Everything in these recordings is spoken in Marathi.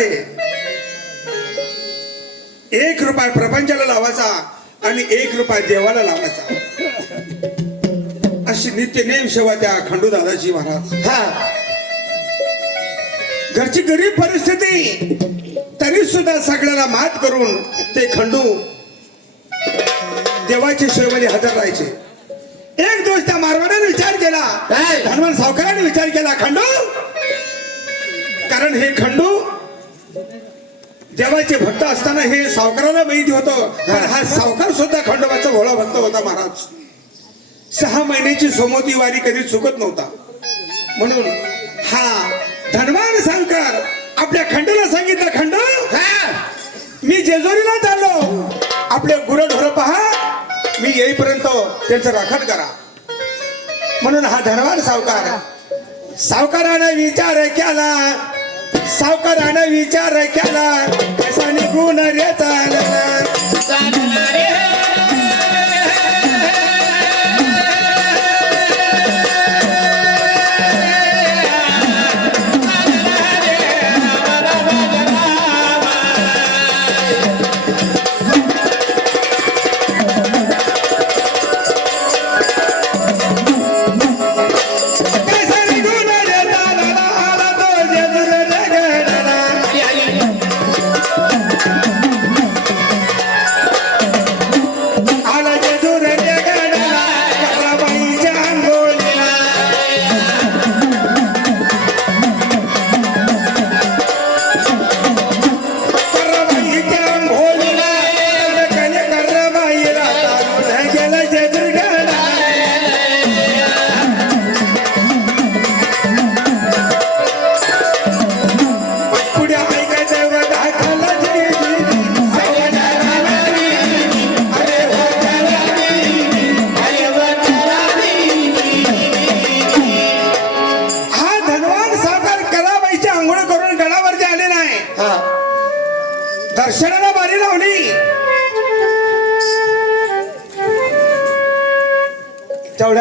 लावायचे. एक रुपया प्रपंचाला लावायचा आणि एक रुपया देवाला लावायचा. अशी नित्य नेम सेवा त्या खंडू दादाजी महाराज. हा. घरची गरीब परिस्थिती तरी सुद्धा सगळ्याला मात करून ते खंडू देवाच्या सेवेमध्ये हजर राहायचे. एक दिवस त्या मारवाड्याने विचार केला? धनवन सावकाराने विचार केला खंडू कारण हे खंडू देवाचे भक्त असताना हे सावकाराला माहिती होतं पण हा सावकार सुद्धा खंडोबाचा भोळा भक्त होता महाराज. सहा महिन्याची सोमवती वारी कधी चुकत नव्हता. म्हणून हा धनवान सावकार आपल्या खंडूला सांगितलं खंडू हा. मी जेजुरीला चाललो. आपले गुरढोर पहा मी येईपर्यंत त्यांचं राखण करा. म्हणून हा धनवान सावकार सावकारानं विचार केला सावकारानं विचार केला कसा निघून रे चालला चालला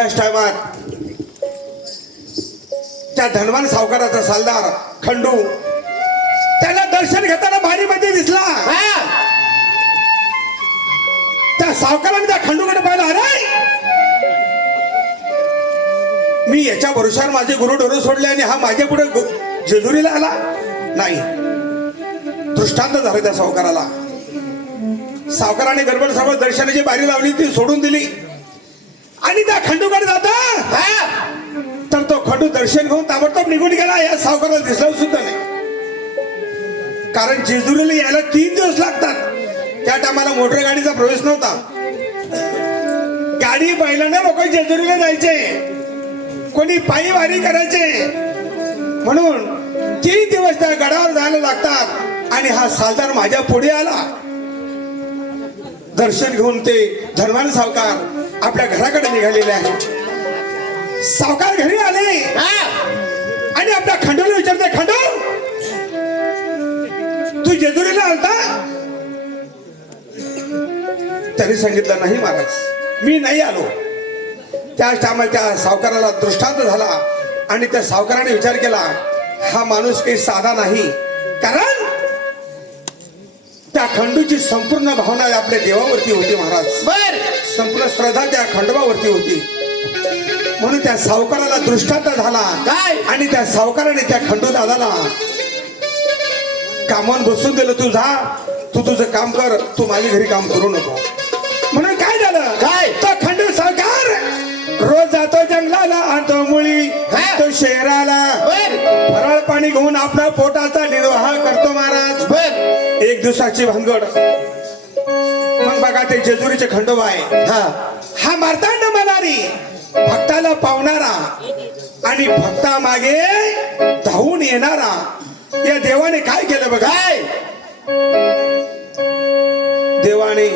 तेवढ्याच टायमात त्या धनवान सावकाराचा सालदार खंडू त्याला दर्शन घेताना बारीमध्ये दिसला. हा. त्या सावकाराने त्या खंडूकडे पाहिलं अरे मी याच्या भरोशावर माझे गुरु ढोरू सोडले आणि हा माझ्या पुढे जेजुरीला आला. नाही. दृष्टांत झालं त्या सावकाराला. सावकाराने गडबड सावकार दर्शनाची बारी लावली ती सोडून दिली. आणि त्या खंडूकडे जाता? हा. तर तो खंडू दर्शन घेऊन ताबडतोब निघून गेला. या सावकाराला दिसला सुद्धा नाही. कारण जेजुरीला यायला तीन दिवस लागतात. त्या टायमाला मोटर गाडीचा प्रवेश नव्हता. गाडी बैलाने लोक जेजुरीला जायचे. कोणी पायी वारी करायचे. म्हणून तीन दिवस त्या गडावर जायला लागतात. आणि हा सालदार माझ्या पुढे आला. दर्शन घेऊन ते धर्मान सावकार आपल्या घराकडे निघालेले आहे सावकार घरी आले. आणि आपल्या खंडूला विचारते खंडू तू जेजुरीला आलता? त्यांनी सांगितलं नाही महाराज मी नाही आलो. त्याच टायमाला त्या सावकाराला दृष्टांत झाला आणि त्या सावकाराने विचार केला हा माणूस काही साधा नाही. कारण त्या खंडूची संपूर्ण भावना आपल्या देवावरती होती महाराज. बर. संपूर्ण श्रद्धा त्या खंडोबावरती होती. म्हणून त्या सावकाराला दृष्टांत झाला काय? आणि त्या सावकाराने त्या खंडू दादाला कामावर बसून दिलं तू जा तू तुझं काम कर तू माझ्या घरी काम करू नको. म्हणून काय झालं? काय? तो खंडू सावकार रोज जातो जंगलाला आणतो मुळी? तो शहराला. फराळ पाणी घेऊन आपला पोटाचा निर्वाह करतो महाराज. एक दिवसाची भानगड. बघा ते जेजुरीचे खंडोबा आहे. हा. हा मार्तांड मनारी भक्ताला पावणारा आणि भक्ता मागे धावून येणारा. या देवाने काय केलं बघा? देवाने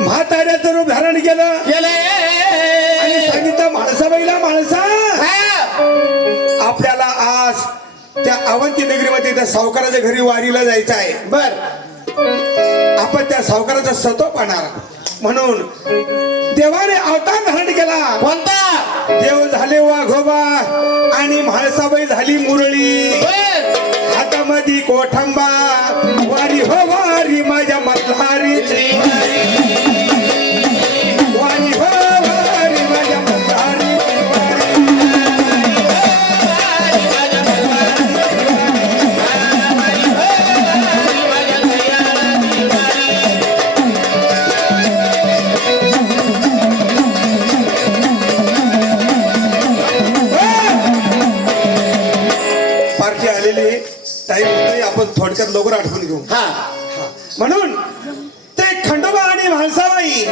म्हाताऱ्याचं रूप धारण केलं. आणि केलंय सांगितलं माणसा बैला माणसा. हा. आपल्याला आज त्या अवंती नगरीमध्ये त्या सावकाराच्या घरी वारीला जायचं आहे. बर. सावकाराचा सतो पाहणार म्हणून देवाने अवतार धारण केला. कोणता? देव झाले वाघोबा आणि म्हाळसाबाई झाली मुरळी. हातामध्ये कोठंबा. वारी हो वारी माझ्या मल्हारीची पार्टी आलेली टाईम होतोय आपण थोडक्यात लवकर आठवून घेऊ. हा. हा. म्हणून ते खंडोबा आणि म्हाळसाबाई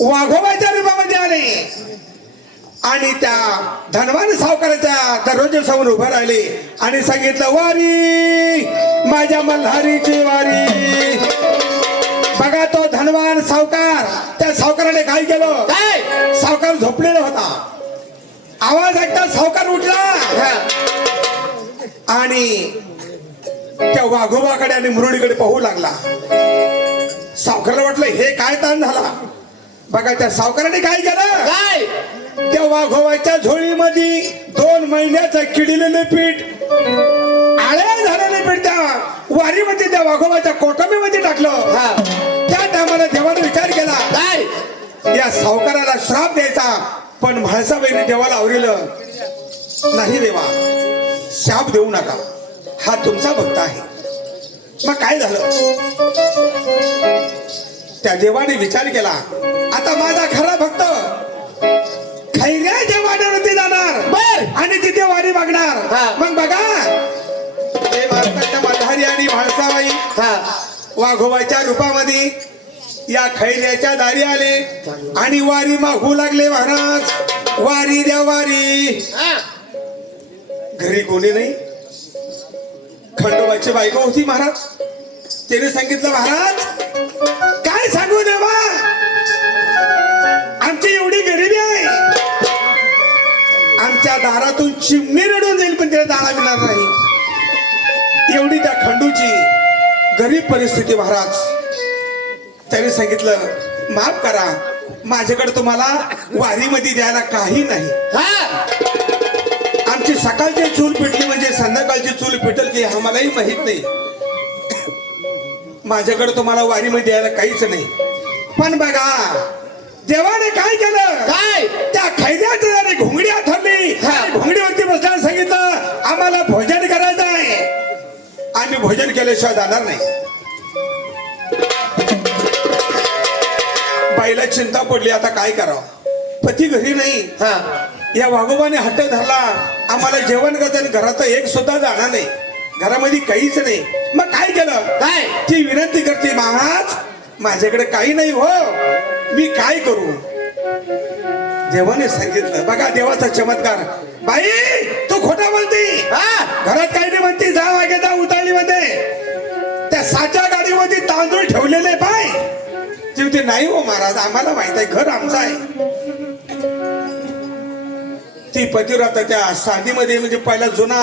वाघोबाच्या रूपामध्ये आले. आणि त्या धनवान सावकाराच्या दरवाजेसमोर उभे राहिले. आणि सांगितलं वारी माझ्या मल्हारीची वारी. बघा तो धनवान सावकार त्या सावकाराने काय केलं? काय? सावकार झोपलेला होता. आवाज ऐकता सावकार उठला. आणि त्या वाघोबाकडे आणि मुरळीकडे पाहू लागला. सावकाराला वाटलं हे काय ताण झाला? बघा त्या सावकाराने काय केलं? काय? त्या वाघोबाच्या झोळीमध्ये दोन महिन्याचं किडिलेलं पीठ आळ्या झालेलं पीठ त्या वारीमध्ये त्या वाघोबाच्या कोटमीमध्ये टाकलं. हा. त्या टायमाला देवाने विचार केला काय? या सावकाराला श्राप द्यायचा पण म्हाळसाबाईने देवाला आवरेलं. नाही देवा. शाप देऊ नका. हा तुमचा भक्त आहे. मग काय झालं? त्या देवाने विचार केला आता माझा खरा भक्त खैऱ्याच्या वाड्यावरती जाणार बर. आणि तिथे वारी मागणार हा. मग बघा. ते भारताच्या मल्हारी आणि म्हाळसाबाई हा. वाघोबाच्या रूपामध्ये या खैऱ्याच्या दारी आले. आणि वारी मागू लागले महाराज. वारी द्या वारी. हा. घरी कोणी नाही. खंडोबाची बायको होती महाराज. त्याने सांगितलं महाराज काय सांगू देवा? आमची एवढी गरिबी आहे. आमच्या दारातून चिमणी रडून जाईल पण तिला दाणा मिळणार नाही. एवढी त्या खंडूची गरीब परिस्थिती महाराज. त्याने सांगितलं माफ करा माझ्याकडे तुम्हाला वारीमध्ये द्यायला काही नाही. हा. आमची सकाळची चूल पेटली म्हणजे संध्याकाळची चूल पेटल की आम्हालाही माहीत नाही. माझ्याकडे तुम्हाला वारीमध्ये द्यायला काहीच नाही. पण बघा देवाने काय केलं? काय? त्या खैद्याच्या जरा घोंगडी हा. आणि घोंगडीवरती बसल्यानं सांगितलं आम्हाला भोजन करायचं आहे. आम्ही भोजन केल्याशिवाय जाणार नाही. बाईला चिंता पडली आता काय करावं? पती घरी नाही. हा. या वाघोबाने हट्ट धरला. आम्हाला जेवण करताना घरात एक सुद्धा जाणार नाही. घरामध्ये काहीच नाही. मग काय केलं? काय? ती विनंती करते महाराज माझ्याकडे काही नाही हो. मी काय करू? देवाने सांगितलं बघा देवाचा चमत्कार. बाई तू खोटा बोलती. हा? घरात काही नाही म्हणती जा वागे जा उताळीमध्ये त्या साच्या गाडीमध्ये तांदूळ ठेवलेले पाय ती नाही हो महाराज आम्हाला माहीत आहे घर आमचं आहे. ती पतिव्रता त्या साधीमध्ये म्हणजे पहिला जुना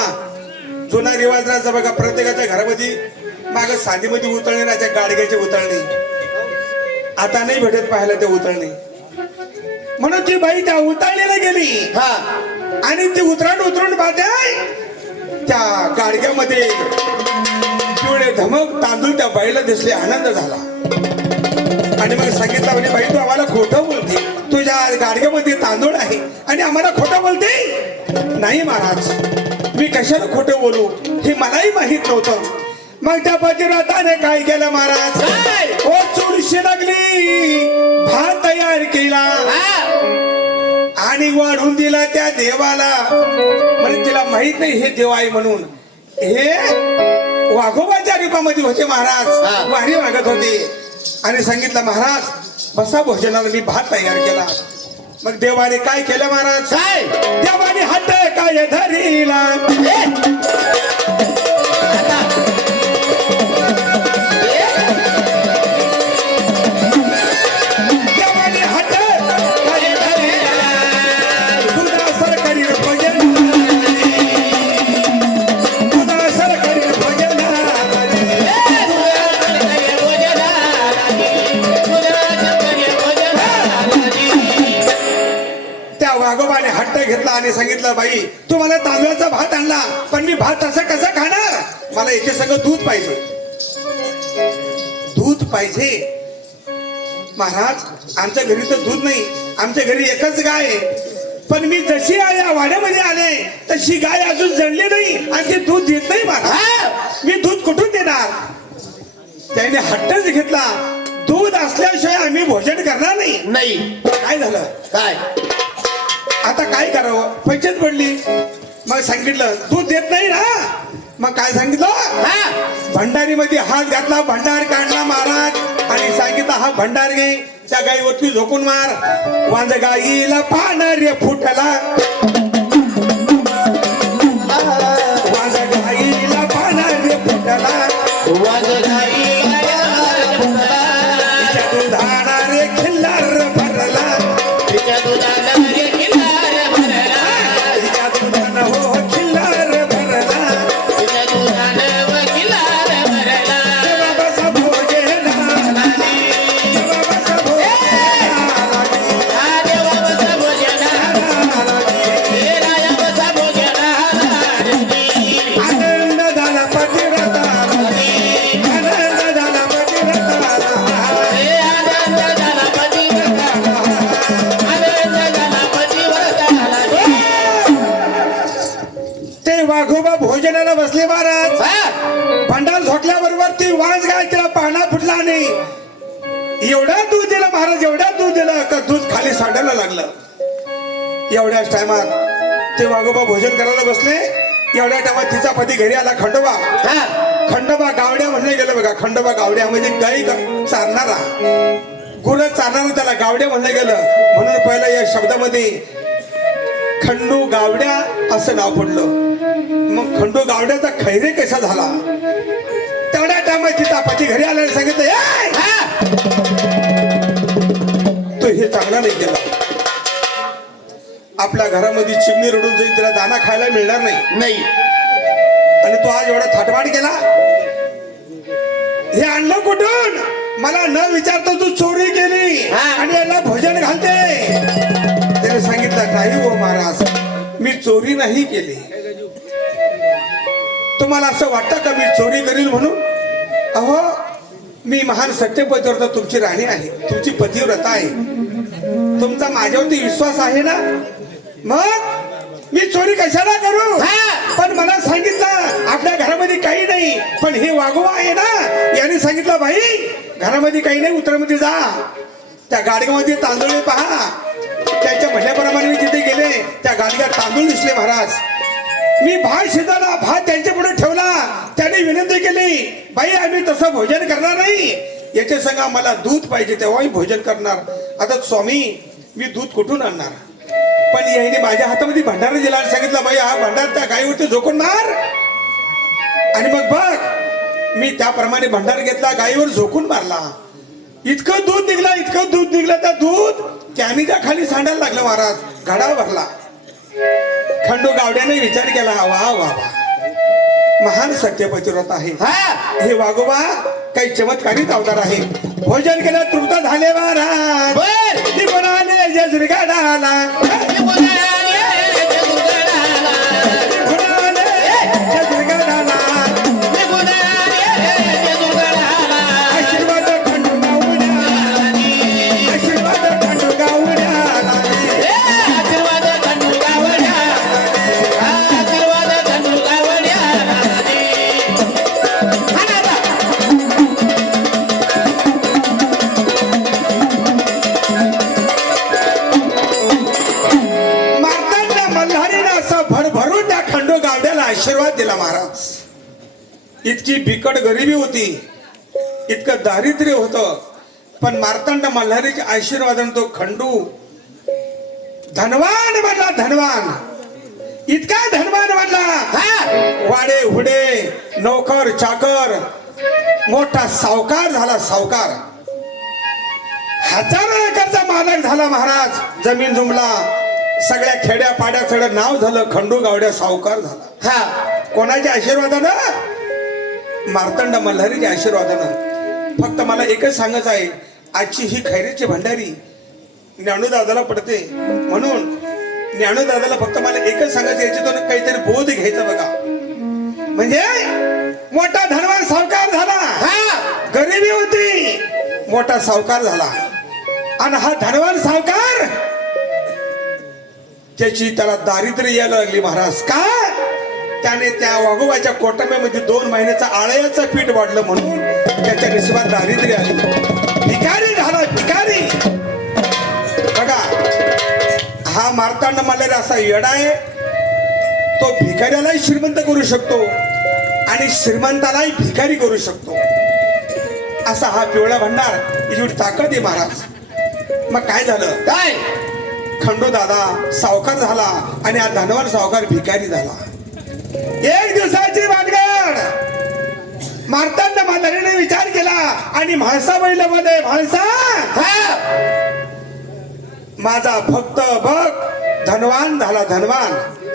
जुना रिवाज राहायचा बघा प्रत्येकाच्या घरामध्ये. माग साधीमध्ये उतळणे राहायच्या गाडग्याचे उतळणे आता नाही भेटत पाहायला ते उतळणे म्हणून ती बाई त्या उतळणीला गेली. हा. आणि ती उतरण उतरून पाहते त्या गाडग्यामध्ये पिवळे धमक तांदूळ त्या बाईला दिसले आनंद झाला. आणि मग सांगितलं म्हणे बाई तू आम्हाला खोटं बोलते. तुझ्या गाडग्यामध्ये तांदूळ आहे आणि आम्हाला खोटं बोलते नाही महाराज. मी कशाला खोटं बोलू? हे मलाही माहीत नव्हतं. मग त्या पतिव्रताने काय केलं महाराज? ओ चुरशी लागली. भात तयार केला. आणि वाढून दिला त्या देवाला. म्हणजे तिला माहीत नाही हे देव आहे म्हणून. हे वाघोबाच्या रूपामध्ये होते महाराज. वारी मागत होते. आणि सांगितलं महाराज बसा भोजनाला मी भात तयार केला. मग देवाने काय केलं महाराज? काय? देवाने हात काय धरीला? सांगितलं बाई तू मला तांदळाचा भात आणला पण मी भात असं कसं खाणार? मला याच्या सगळं दूध पाहिजे. दूध पाहिजे? महाराज आमच्या घरी तर दूध नाही आमच्या घरी एकच गाय पण मी जशी या वाड्यामध्ये आले तशी गाय अजून जणली नाही आणि ते दूध देत नाही महाराज. हा मी दूध कुठून देणार? त्याने हट्टच घेतला. दूध असल्याशिवाय आम्ही भोजन करणार नाही. नाही. काय झालं? काय? आता काय करावं? पंचायत पडली. मग सांगितलं दूध देत नाही ना. मग काय सांगितलं? हा. भंडारीमध्ये हात घातला भंडार काढला महाराज. आणि सांगितलं हा भंडार घे त्या गाईवरती झोकून मार. वांज गाईला पाहणार फुटला. वांज गाईला पाहणार फुटला. वाजगाई सांडायला लागलं. एवढ्याच टायमात ते वाघोबा भोजन करायला बसले. एवढ्या टायमात तिचा पती घरी आला खंडोबा. हा. खंडोबा गावड्या म्हणलं गेलं बघा खंडोबा गावड्या म्हणजे गाई चारणारा. गुरं चारणारा त्याला गावड्या म्हणलं गेलं. म्हणून पहिला या शब्दामध्ये खंडू गावड्या असं नाव पडलं. मग खंडू गावड्याचा खैरे कसा झाला? तेवढ्या टायमात तिचा पती घरी आला आणि सांगितलं "ए, हा. तो हे चांगला नाही केला. आपल्या घरामध्ये चिमणी रडून जाईल तिला दाना खायला मिळणार नाही. नाही. आणि तो आज एवढा थाटमाट केला? हे आणलं कुठून? मला न विचारता तू चोरी केली हा. आणि याला भोजन घालते. त्याने सांगितलं नाही हो महाराज मी चोरी नाही केली. तुम्हाला असं वाटतं का मी चोरी करील म्हणून? अहो मी महान सत्यपतिव्रता तुमची राणी आहे. तुमची पतिव्रता आहे. तुमचा माझ्यावरती विश्वास आहे ना? मग? मी चोरी कशाला करू? हा. पण मला सांगितलं आपल्या घरामध्ये काही नाही पण हे वागोबा आहे ना याने सांगितलं भाई घरामध्ये काही नाही उतरमध्ये जा. त्या गाडग्यामध्ये तांदूळ पहा. त्याच्या म्हटल्याप्रमाणे मी तिथे गेले. त्या गाडग्यात तांदूळ दिसले महाराज. मी भात शिजवला भात त्यांच्या पुढे ठेवला. त्याने विनंती केली बाई आम्ही तसं भोजन करणार नाही. याच्या संग आम्हाला दूध पाहिजे तेव्हाही भोजन करणार. आता स्वामी मी दूध कुठून आणणार? पण याने माझ्या हातामध्ये भंडारा दिला आणि सांगितलं बाई हा भंडार त्या गायीवरती झोकून मार. आणि मग बघ मी त्याप्रमाणे भंडार घेतला गायीवर झोकून मारला. इतकं दूध निघलं इतकं दूध निघलं त्या दूध कॅनीच्या खाली सांडायला लागलं महाराज घडा भरला. खंडू गावड्याने विचार केला वा वा वा महान सत्यपतिव्रत आहे. हा. हे वागोबा काही चमत्कारित अवतार आहे. भोजन केलं तृप्त झाले महाराज. बर. निघून मल्हारीच्या आशीर्वादाने तो खंडू धनवान बनला धनवान. इतका धनवान बनला हा? वाडे हुडे नौकर चाकर. मोठा सावकार झाला सावकार. हजारो एकरचा मालक झाला महाराज जमीन जुमला. सगळ्या खेड्या पाड्या सगळं नाव झालं खंडू गावड्या सावकार झाला. हा. कोणाच्या आशीर्वादानं? मार्तंड मल्हारीच्या आशीर्वादानं. फक्त मला एकच सांगायचं आहे आजची ही खैरीची भंडारी ज्ञानोदादाला पडते. म्हणून ज्ञानोदादाला फक्त मला एकच सांगायचं याच्यातून काहीतरी बोध घ्यायचा बघा. म्हणजे मोठा धनवान सावकार झाला. हा. गरिबी होती. मोठा सावकार झाला. आणि हा धनवान सावकार त्याची त्याला दारिद्र्य यायला लागली महाराज. का? त्याने त्या वाघोबाच्या कोटंब्यामध्ये दोन महिन्याचं आळयाचं पीठ वाढलं म्हणून. त्याच्या नशिबात दारिद्र्य आली. भिकारी झाला भिकारी! बघा हा मार्तांड मारलेला असा येडा आहे. तो भिकाऱ्यालाही श्रीमंत करू शकतो आणि श्रीमंतालाही भिकारी करू शकतो. असा हा पिवळा भंडार एवढी ताकद आहे महाराज. मग काय झालं? काय? खंडू दादा सावकार झाला आणि हा धनवान सावकार भिकारी झाला. एक दिवसाची भानगड! मारताना हरीने विचार केला आणि म्हाळसा मध्ये म्हाळसा! माझा भक्त बघ धनवान झाला धनवान.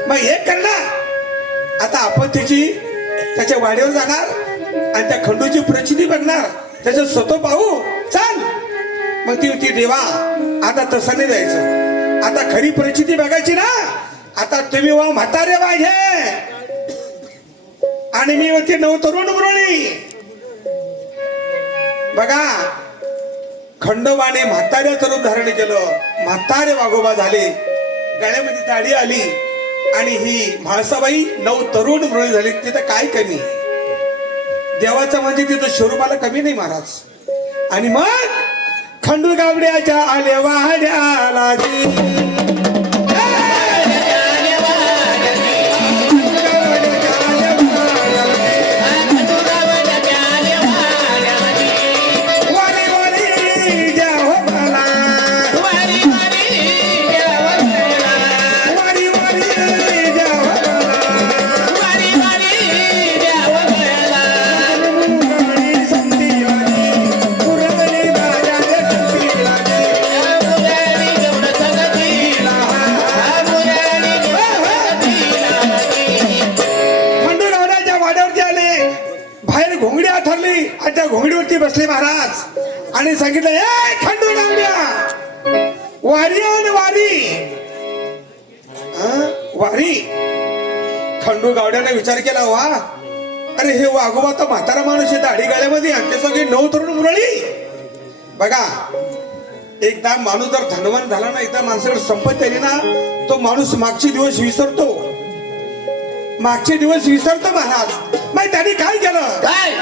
मग हे करणार आता आपण त्याची त्याच्या वाडीवर जाणार आणि त्या खंडूची प्रचिती बघणार. त्याचं स्वतः पाहू. चाल! मग ती होती देवा. आता तसं नाही जायचं. आता खरी परिस्थिती बघायची ना. आता तुम्ही वा म्हातारे वाघे. आणि मी होती नऊ तरुण मुरळी. बघा खंडोबाने म्हाताऱ्याचं रूप धारण केलं. म्हातारे वाघोबा झाले. गळ्यामध्ये दाढी आली आणि ही म्हाळसाबाई नऊ तरुण मुरळी झाली. तिथं काय कमी? देवाचं म्हणजे तिथं स्वरूपाला कमी नाही महाराज. आणि मग खंडू गावड्याच्या आले वाड्याला सांगितलं ए खंडू रावण्या वारी आण वारी. वारी? खंडू गावड्याने विचार केला वा अरे हे वाघोबा तर म्हातारा माणूस आहे दाढी गाळ्यामध्ये आणि ते सगळे नऊ तरुण मुरळी. बघा एकदा माणूस जर धनवान झाला ना एकदा माणसाकडे संपत्ती आली ना तो माणूस मागचे दिवस विसरतो. मागचे दिवस विसरतो महाराज. मग त्यांनी काय केलं? काय?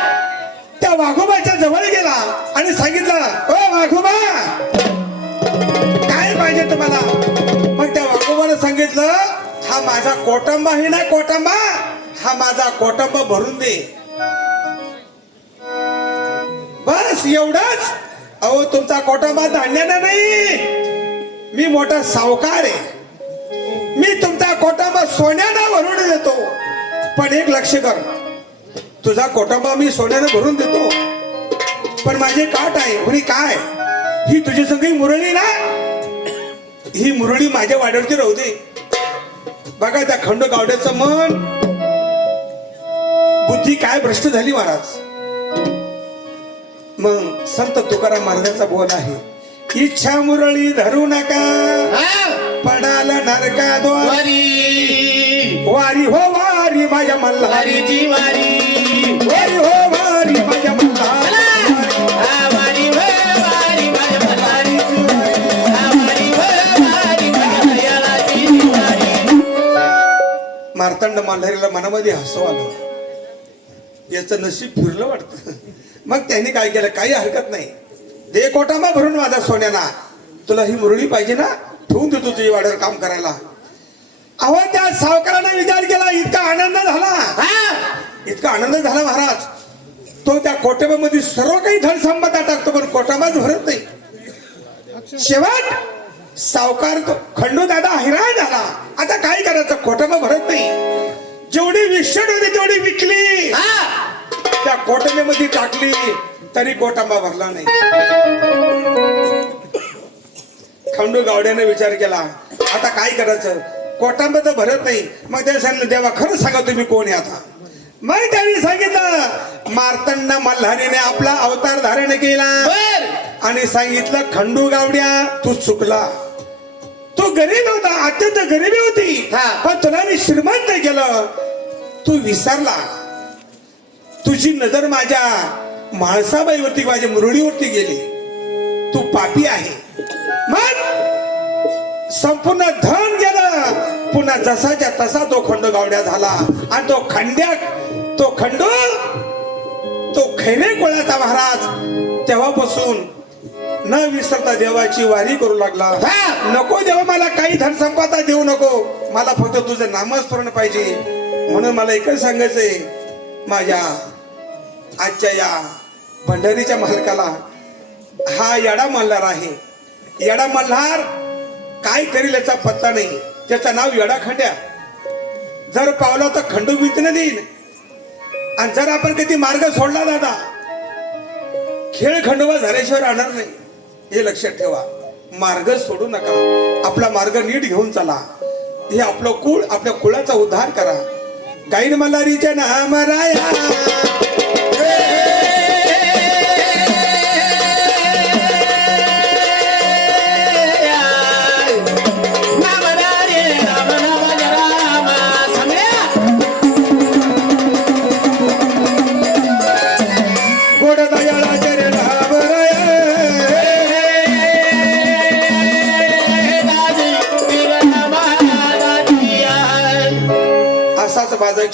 त्या वाघोबाच्या जवळ गेला आणि सांगितलं ओ वाघोबा काय पाहिजे तुम्हाला? मग त्या वाघोबाने सांगितलं हा माझा कोटंबा आहे ना कोटंबा हा माझा कोटंबा भरून दे. बस एवढंच. अहो तुमचा कोटंबा धान्यानं नाही. मी मोठा सावकार आहे. मी तुमचा कोटांबा सोन्यानं भरून देतो. पण एक लक्ष कर. तुझा कोटांबा मी सोन्यानं भरून देतो. पण माझी काट आहे म्हणे काय? ही तुझी सगळी मुरळी ना? ही मुरळी माझ्या वाड्यावरती राहू दे. बघा त्या खंड गावड्याचं मन. बुद्धी काय भ्रष्ट झाली महाराज? मग संत तुकाराम महाराजांचा बोल आहे इच्छा मुरळी धरू नका. पडाल नरका द्वार. वारी हो वारी माझ्या मल्हारी. वारी हो वारी माझ्या मल्हारी. मार्तंड मल्हारीला मनामध्ये हसू आलं. याचं नशीब फिरलं वाटतं. मग त्यांनी काय केलं? काही हरकत नाही. दे कोटांबा भरून माझा सोन्याना. तुला ही मुरळी पाहिजे ना? ठेवून देतो तुझी वाड्यावर काम करायला. अहो त्या सावकाराने विचार केला इतका आनंद झाला. इतका आनंद झाला महाराज. तो त्या कोटंबामध्ये सर्व काही धन संपदा टाकतो पण कोटंबाच भरत नाही. शेवट सावकार तो खंडू दादा हैराण झाला. आता काय करायचं? कोटंबा भरत नाही. जेवढी विषण होती तेवढी विकली. त्या कोटंब्यामध्ये टाकली तरी कोटंबा भरला नाही. खंडू गावड्याने विचार केला आता काय करायचं? कोटांबा तर भरत नाही. मग त्याने सांगितलं देवा खरं सांगा तुम्ही कोण आहे आता? मग त्यांनी सांगितलं मार्तंड मल्हारीने आपला अवतार धारण केला. आणि सांगितलं खंडू गावड्या तू चुकला. तू गरीब होता अत्यंत गरिबी होती. पण तुला मी श्रीमंत केलं. तू विसरला. तुझी नजर माझ्या माणसाबाईवरती माझ्या मुरळीवरती गेली. तू पापी आहे. मग संपूर्ण धन गेलं. पुन्हा जसाच्या तसा तो खंड गावड्या झाला. आणि तो खंड्या तो खंडो तो खैने कोळाचा महाराज तेव्हापासून न विसरता देवाची वारी करू लागला. हा. नको देवा मला काही धन संपदा देऊ नको. मला फक्त तुझं नामस्मरण पाहिजे. म्हणून मला एकच सांगायचंय माझ्या आजच्या या भंडारीच्या मालकाला हा येडा मल्हार आहे. येडा मल्हार काय करील याचा पत्ता नाही. त्याचं नाव येडा खंड्या जर पावला तर खंडू भीतीनं देईन. आणि जर आपण कधी मार्ग सोडला दादा खेळ खंडोबा झाल्याशिवाय राहणार नाही. हे लक्षात ठेवा. मार्ग सोडू नका. आपला मार्ग नीट घेऊन चला. हे आपलं कुळ आपल्या कुळाचा उद्धार करा. गाईन मल्हारीच्या नाम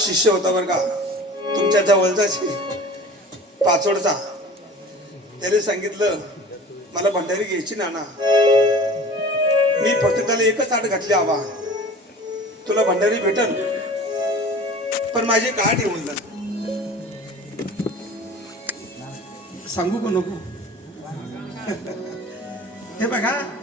एक शिष्य होता बरं का. तुमच्या जवळचाच पाचोडचा. त्याने सांगितलं मला भंडारी घ्यायची नाना. मी फक्त त्याला एकच आठ घातली आवा तुला भंडारी भेटल पण माझी एक ठेवून जा. सांगू का नको? हे बघा.